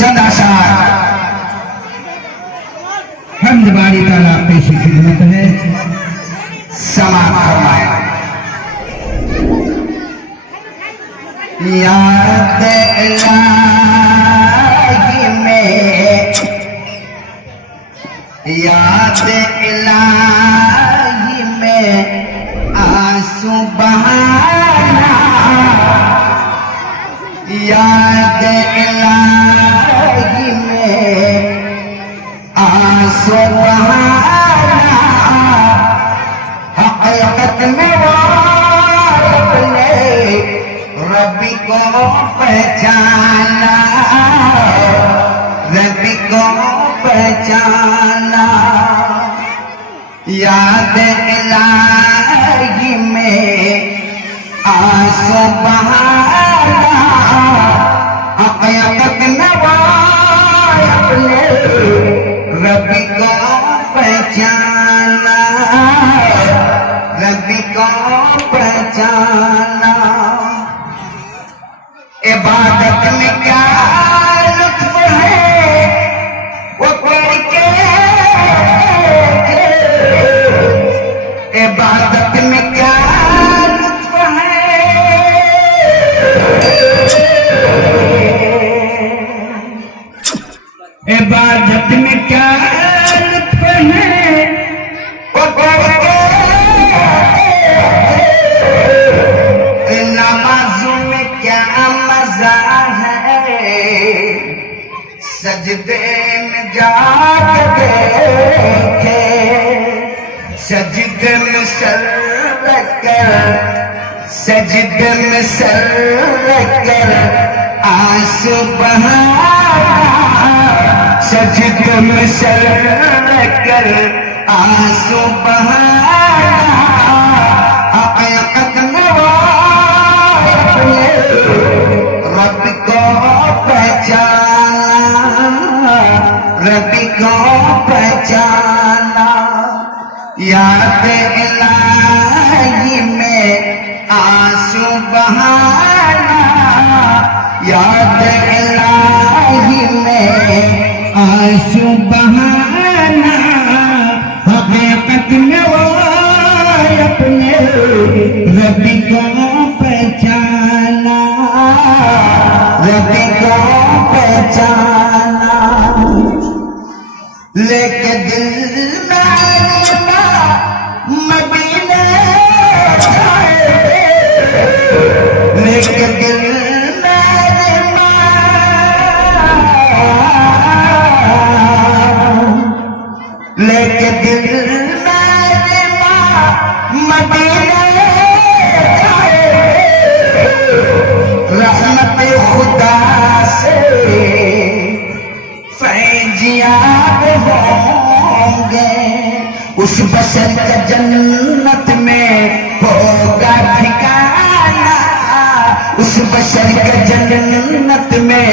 चंद आशार हमद बारी ताला पेश खिदमत है। समाप्त फरमाए। याद इलाही में, याद इलाही में आंसू बहाना, याद इलाही में आंसू बहाना, हकीकत में वो अपने रब्बी को पहचाना, रब्बी को पहचाना। याद इलाही में आंसू बहाना, हकीकत में वो अपने रब्बी को पहचाना, रब्बी को पहचाना। इबादत में क्या लुत्फ है वो करके, इबादत में क्या लुत्फ है, इबादत में क्या लुत्फ है वो करके, नमाजों में क्या मजा है, सजदे में जाके देखे, सजदे में सर रखकर, सजदे में सर रखकर आंसू बहाना, सजदे में सर रखकर आंसू बहाना। हकीकत में वो अपने रब को पहचाना, रब को पहचाना। याद इलाही में आंसू बहाना, याद इलाही में आंसू बहाना। हकीकत में वो अपने रब्बी को पहचाना, रब्बी को पहचाना। लेके दिल में मदीने जाए, लेके दिल में, लेके दिल मदीने जाए, रहमत खुदा से फैजियाब होंगे। उस बशर का जन्नत में होगा ठिकाना, उस बशर का जन्नत में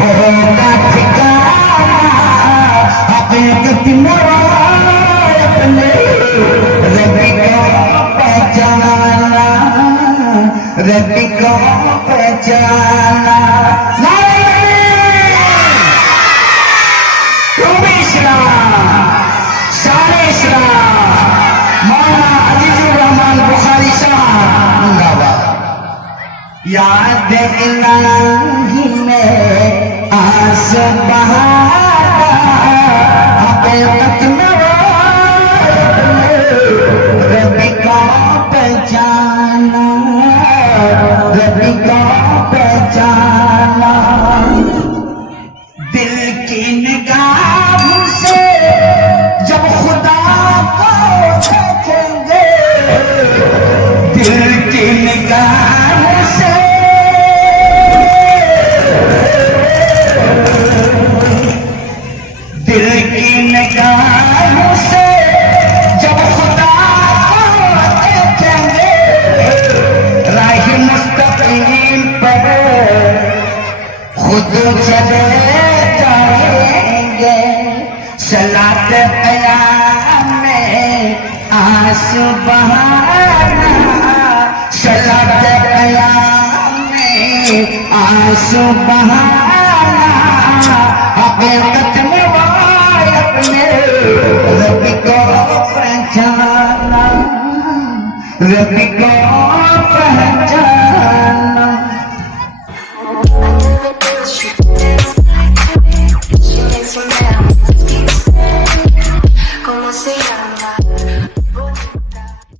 होगा ठिकाना। हकीकत में अपने रब्बी को पहचाना, रब्बी को पहचाना। सारे इस्लाम मौलाना अजीजुर रहमान बुखारी साहब जिंदाबाद। याद इलाही में आंसू बहाना, हकीकत में रब्बी को पहचाना, रब्बी को पहचाना। दिल की निगाहों से जब खुदा को देखेंगे, दिल की निगाहों से, दिल की निगाहों से जब खुदा को देखेंगे, राह मुस्तकीम पर खुद चले जाएंगे। सलात क़याम में आंसू बहाना, सलात क़याम में आंसू बहाना। जाना रब को पहचाना। She makes me mad.